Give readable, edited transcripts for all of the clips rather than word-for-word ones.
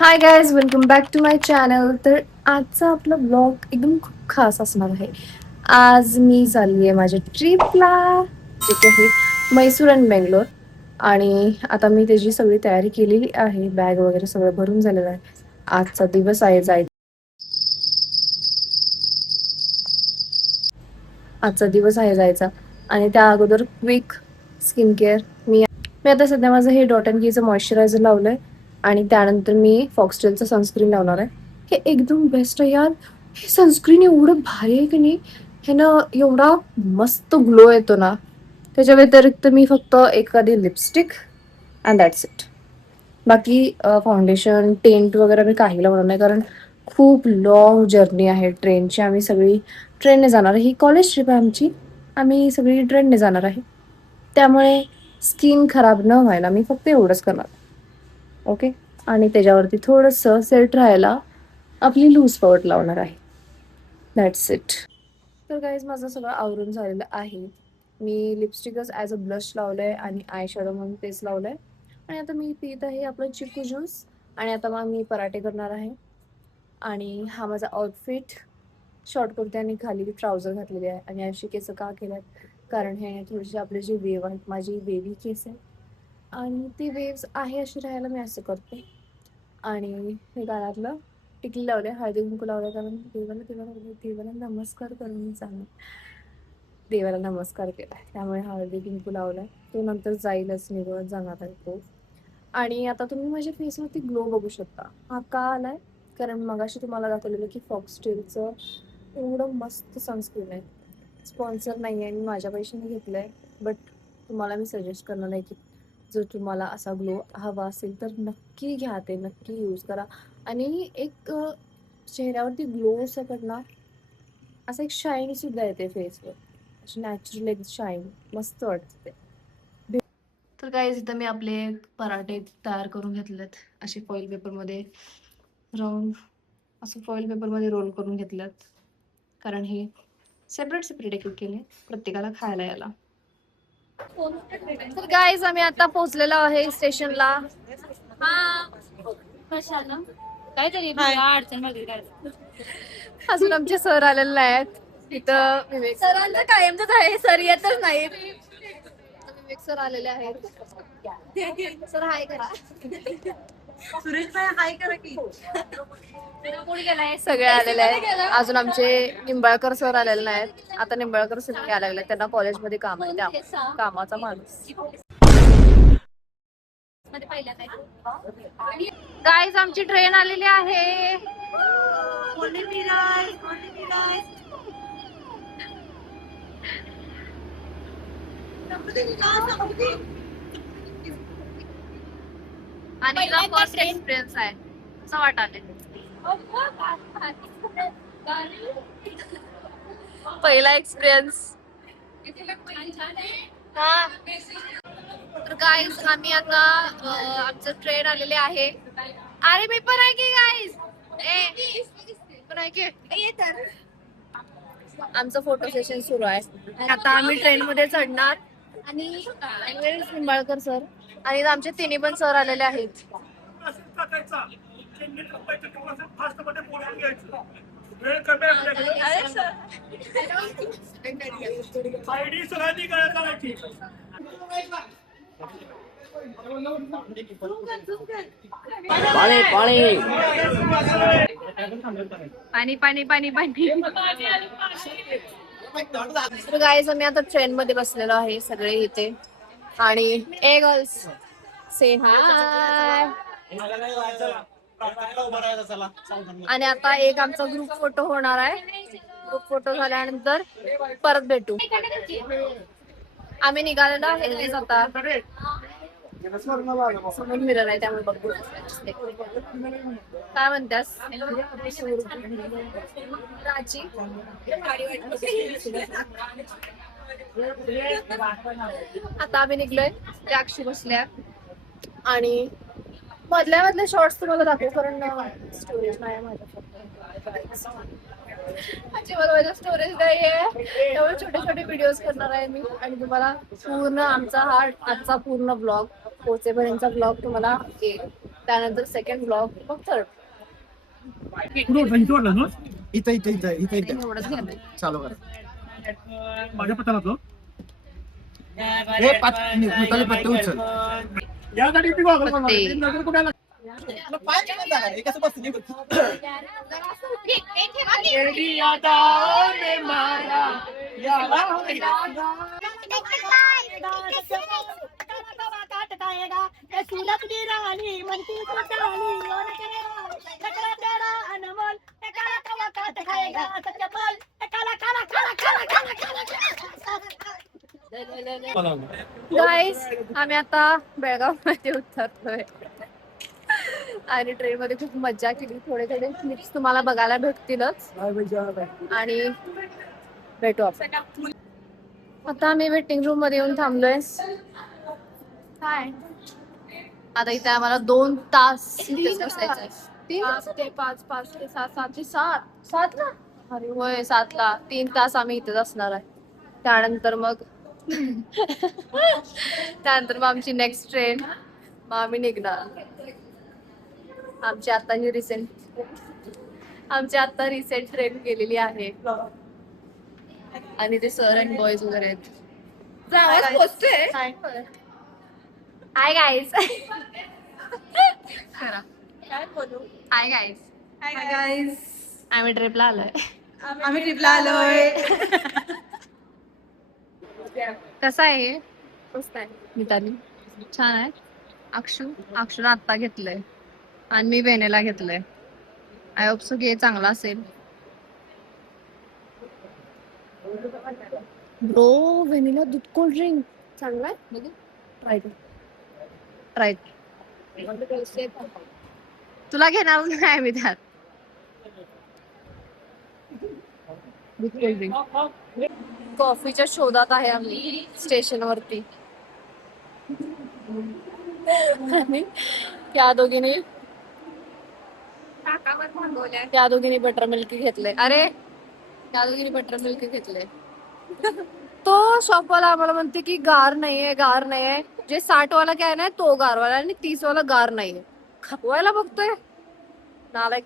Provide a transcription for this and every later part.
High guys, welcome back to my channel. तर आजचा आपला ब्लॉग एकदम खूप खास असणार आहे. आज मी चालली आहे माझ्या ट्रिपला, जे की आहे मैसूर अँड बेंगलोर. आणि आता मी त्याची सगळी तयारी केलेली आहे. बॅग वगैरे सगळं भरून झालेलं आहे. आजचा दिवस आहे जायचा. आणि त्या अगोदर क्विक स्किन केअर. मी आता सध्या माझं हे डॉट अँड कीचं मॉइश्चरायझर लावलंय आणि त्यानंतर मी फॉक्सटेलचं सनस्क्रीन लावणार आहे. हे एकदम बेस्ट आहे यार. हे सनस्क्रीन एवढं भारी आहे की नाही, हे ना एवढा मस्त ग्लो येतो ना. त्याच्या व्यतिरिक्त मी फक्त एखादी लिपस्टिक अँड दॅट्स इट. बाकी फाउंडेशन टेंट वगैरे मी काही लावणार नाही, कारण खूप लॉंग जर्नी आहे ट्रेनची. आम्ही सगळी ट्रेनने जाणार आहे. ही कॉलेज ट्रिप आहे आमची. आम्ही सगळी ट्रेनने जाणार आहे. त्यामुळे स्किन खराब न व्हायला मी फक्त एवढंच करणार. ओके. आणि त्याच्यावरती थोडंसं सेट राहायला आपली लूज पावडर लावणार आहे. That's it. तर गाईज, माझं सगळं आवरून झालेलं आहे. मी लिपस्टिकच ॲज अ ब्लश लावलंय आणि आय शॅडो म्हणून तेच लावलंय. आणि आता मी पित आहे आपलं चिकू ज्यूस. आणि आता मग मी पराठे करणार आहे. आणि हा माझा आउटफिट, शॉर्ट कुर्ती आणि खाली ट्राउझर घातलेले आहे. आणि अशी केस का केल्यात, कारण हे थोडेसे आपले जे वेव आहेत, माझी वेवी केस आहे आणि ती वेव्स आहे अशी राहायला मी असं करते. आणि हे गालातलं टिकली लावले, हळदी कुंकू लावलं, कारण देवाला नमस्कार करून मी चांगलं देवाला नमस्कार केला, त्यामुळे हळदी कुंकू लावलाय. तो नंतर जाईलच, निघत जाणार आहे तो. आणि आता तुम्ही माझ्या फेसवरती ग्लो बघू शकता. हा का आलाय, कारण मगाशी तुम्हाला दाखवलेलं की फॉक्सटेलचं एवढं मस्त सनस्क्रीन आहे. स्पॉन्सर नाही आहे, मी माझ्या पैशाने घेतलं आहे. बट तुम्हाला मी सजेस्ट करणार आहे की जर तुम्हाला असा ग्लो हवा असेल तर नक्की घ्या, ते नक्की यूज करा. आणि एक चेहऱ्यावरती ग्लो सकट ना, असं एक शाईन सुद्धा येते फेसवर, अशी नॅचरल एक शाईन मस्त वाटते ते. तर गाईज, इथं मी आपले पराठे तयार करून घेतलेत. असे फॉईल पेपरमध्ये राऊंड, असं फॉईल पेपरमध्ये रोल करून घेतलेत, कारण हे सेपरेट सेपरेट एक केले प्रत्येकाला खायला यायला. तर गाईज, आम्ही आता पोहोचलेलो आहे स्टेशनला. काहीतरी अडचण वगैरे. अजून आमचे सर आलेले आहेत. इथं सरांचं कायमच आहे, सर येतच नाही. विवेक सर आलेले आहेत. सर हाय करा. सुरेश भाई हाय करा की. सगळे आलेले आहेत. अजून आमचे निंबाळकर सर आलेले आहेत. आता निंबाळकर सर यायला लागले, त्यांना कॉलेजमध्ये काम आहे, त्या कामाचा माणूस. गाईज, आमची ट्रेन आलेली आहे. आणि फर्स्ट एक्सपिरियन्स आहे असं वाटाले. पहिला एक्सपिरियन्स. तर गाईज, आम्ही आता आमचं ट्रेन आलेले आहे. अरे मी पण आहे की गाईज, पण आहे की. आमचं फोटो सेशन सुरू आहे. आता आम्ही ट्रेन मध्ये चढणार. आणि निंबाळकर सर आणि आमचे तिन्ही पण सर आलेले आहेत. वेळ कमी करायची. पाणी पाणी पाणी पाणी. तर गाईज, आम्ही आता ट्रेन मध्ये बसलेलो आहे सगळे इथे. आणि ए गर्ल्स, से हाय. आणि आता एक आमचा ग्रुप फोटो होणार आहे. ग्रुप फोटो झाल्यानंतर परत भेटू. आम्ही निघालेलो आहे आता. समोर मिरर आहे, त्यामुळे बघू. काय म्हणतेस राची? आता आम्ही निघलोय, टॅक्सी बसल्या. आणि मधल्या शॉर्ट्स तुम्हाला दाखवू, कारण स्टोरेज नाही माझ्या माझ्या स्टोरेज नाही आहे. त्यामुळे छोटे छोटे व्हिडिओज करणार आहे मी. आणि तुम्हाला पूर्ण आमचा हा आजचा पूर्ण ब्लॉग पोहोचेपर्यंतचा ब्लॉग तुम्हाला येईल. त्यानंतर सेकंड ब्लॉग, मग थर्ड. इथं इथं इथं इथं इथं एवढंच घेणं. चालू करा. माझ्या पत्ता लागलो. हे पाच मिताली पत्ते उचल. पत्ते. कसं बसली गाईस, आम्ही आता बेळगाव मध्ये उतरतोय आणि ट्रेन मध्ये खूप मजा केली. थोडे थोडे क्लिप्स तुम्हाला बघायला भेटतीलच आणि भेटू आपण. आता आम्ही वेटिंग रूम मध्ये येऊन थांबलोय. काय आता इथे आम्हाला 2 तास इथेच बसायचंय. 3 ते 5, 5 ते 7, 7 ते 7 ला. अरे होय, 7 ला 3 तास आम्ही इथेच असणार आहे. त्यानंतर मग आमची नेक्स्ट ट्रेन, मग आम्ही निघणार. आमची आता रिसेंट ट्रेन गेलेली आहे आणि ते सर अँड बॉयज वगैरे आहेत. Hi guys. करा. काय बोलू? Hi guys. Hi guys. आम्ही ट्रिपला आलोय. आम्ही ट्रिपला आलोय. कसं आहे? मस्त आहे. मिताली छान आहे. अक्षून आत्ता घेतलंय आणि मी बेनेला घेतलंय. आय होप सो की चांगला असेल. ब्रो, व्हॅनिला दूध कोल्ड ड्रिंक चांगला आहे. बघू, ट्राय. तुला घेणार नाही मी त्यात. दूध कोल्ड ड्रिंक. कॉफीच्या शोधात आहे आम्ही स्टेशन वरती. आणि त्या दोघींनी बटर मिल्क घेतले. अरे, त्या दोघींनी बटर मिल्क घेतले. तो शॉपवाला आम्हाला म्हणते की गार नाहीये. जे 60 वाला काय नाही तो गारवाला आणि 30 वाला गार नाहीये. खपवायला बघतोय नालायक.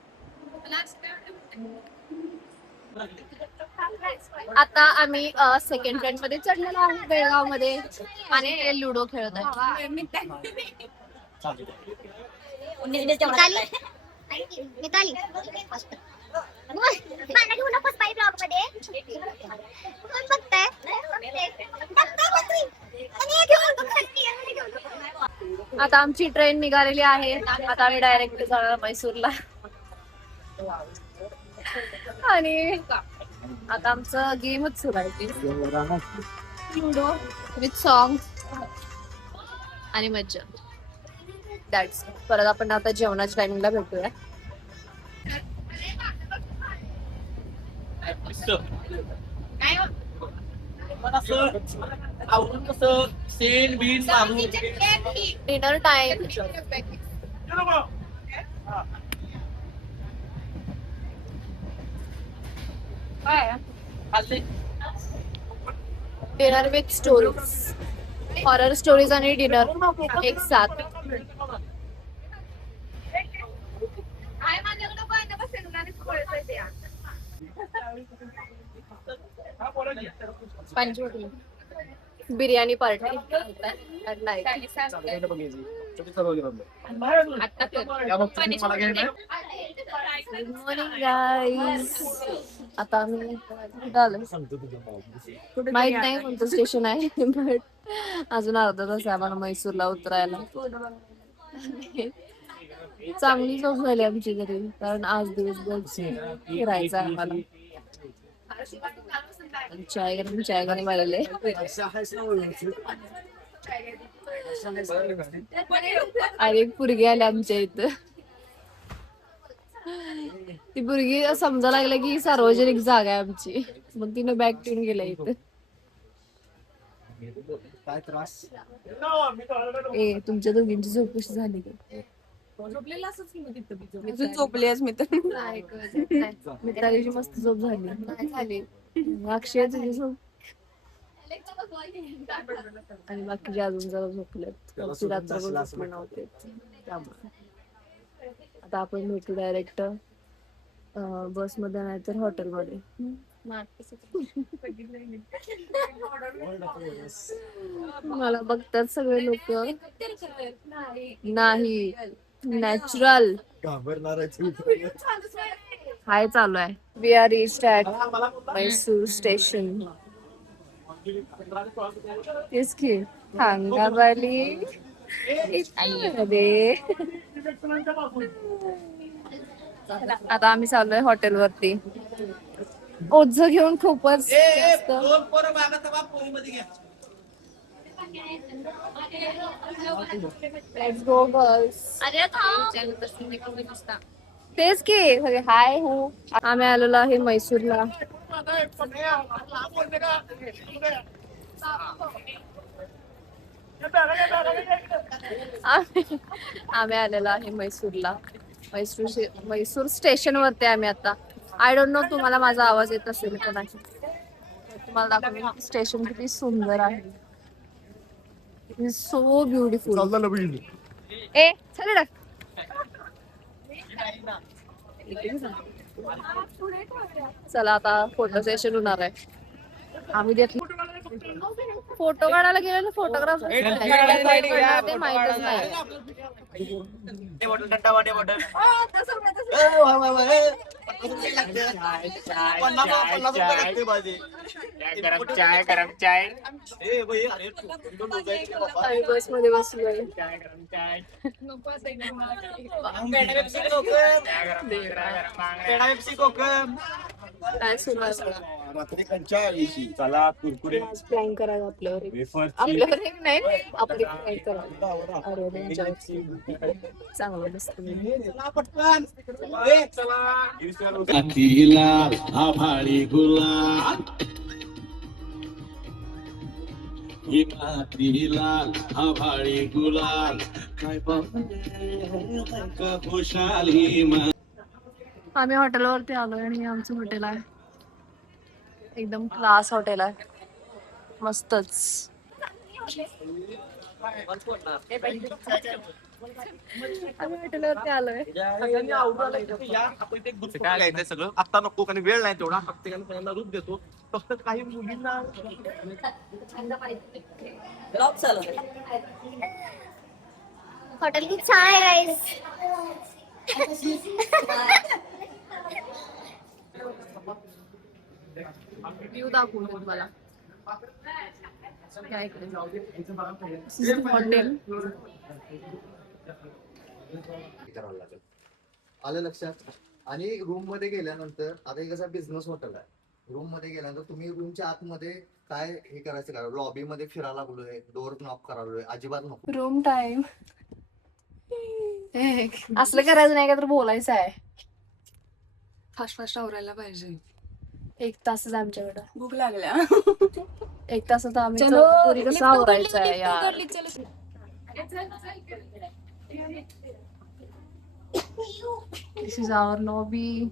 आता आम्ही सेकंड ट्रेन मध्ये चढलेलो आहे बेळगाव मध्ये आणि लुडो खेळत आहे. मिताली मला घेऊ नकोस बाई ब्लॉग मध्ये. कोण बघताय? आता आमची ट्रेन निघालेली आहे. आता आम्ही डायरेक्ट जाणार मैसूरला. आणि आता आमचं गेमच सुरू आहे लुडो विथ सॉंग आणि मज्जा. दॅट्स. परत आपण आता जेवणाच्या टायमिंगला भेटूया. आवडून कसं सेन बीन मारून dinner time. Dinner with stories, horror stories आणि डिनर एक साथ. Panchavati biryani party morning guys. आता आम्ही माहित नाही कोणतं स्टेशन आहे बट अजून अर्धा तास आहे आम्हाला मैसूरला उतरायला. चांगली झोप झाली आमची घरी कारण आज दिवसभर फिरायचं आहे आम्हाला. चाय गाणे मारले. अरे एक पोरगी आली आमच्या इथं. ती पोरगी समजा लागलं की सार्वजनिक जागा आहे आमची, मग तिनं बॅग ठेवून गेल्या इथं. काय त्रास. ए, तुमच्या दोघींची झोप कशी झाली का? अजून झोपलीस मी तर. मितालीची मस्त झोप झाली. अक्षय तुझी झोप आणि बाकीचे अजून जरा झोपलेत. रात्रभर झोपले नव्हते त्यामुळे. आता आपण भेटू डायरेक्ट बसमध्ये नाही तर हॉटेलमध्ये. मला बघतात सगळे लोक. नाही नॅचरल हाय चालू आहे. We are reached at Mysore station. तेच की थांगाबाली रे. आता आम्ही चाललोय हॉटेलवरती. ओझ घेऊन खूपच जास्त. Let's go girls. तेच की सगळे हाय हो. आम्ही आलेलो आहे मैसूरला. आम्ही आलेलो आहे मैसूरला. मैसूर स्टेशन वरती आम्ही आता. आय डोंट नो तुम्हाला माझा आवाज येत असेल का नाही. तुम्हाला दाखवते स्टेशन किती सुंदर आहे. So beautiful. ए चल चला आता फोटो सेशन होणार आहे. आम्ही देत फोटो काढायला गेलेलो फोटोग्राफर ते माहितच नाही. गरम चाय. आम्ही बस मध्ये बसलोय. काय सुरू आहे चला कुरकुरे प्लॅन करायला आपल्यावर एक नाही आपली प्लॅन करायला. अरे चांगलं लाल आभाळी गुलाल ही माती लाल आभाळी गुलाल काय खुशाली. आम्ही हॉटेलवरती आलोय आणि हे आमचं हॉटेल आहे. एकदम क्लास हॉटेल आहे. मस्तच. आम्ही हॉटेलवरती आलोय. सगळं आता नको आणि वेळ नाही तेवढा. प्रत्येकाने त्यांना रूप देतो. फक्त काही मुलींना हॉटेल खूप छान आहे गाईस. व्ह्यू दाखवू तुम्हाला. या इकडे. हॉटेल करावं लागेल. आलं लक्षात. आणि रूम मध्ये गेल्यानंतर आता एक असा बिझनेस हॉटेल आहे. रूम मध्ये गेल्यानंतर तुम्ही रूमच्या आतमध्ये काय हे करायचं का लॉबी मध्ये फिरायला लागलोय डोअर नॉक करायलोय अजिबात नको. Room time. असलं करायचं नाही का तर बोलायचं आहे. फास्ट आवरायला पाहिजे. 1 तासच आमच्याकडं. भूक लागल्या. 1 तासात आम्ही पुरी कसं आवरायचं आहे यार. This is our lobby.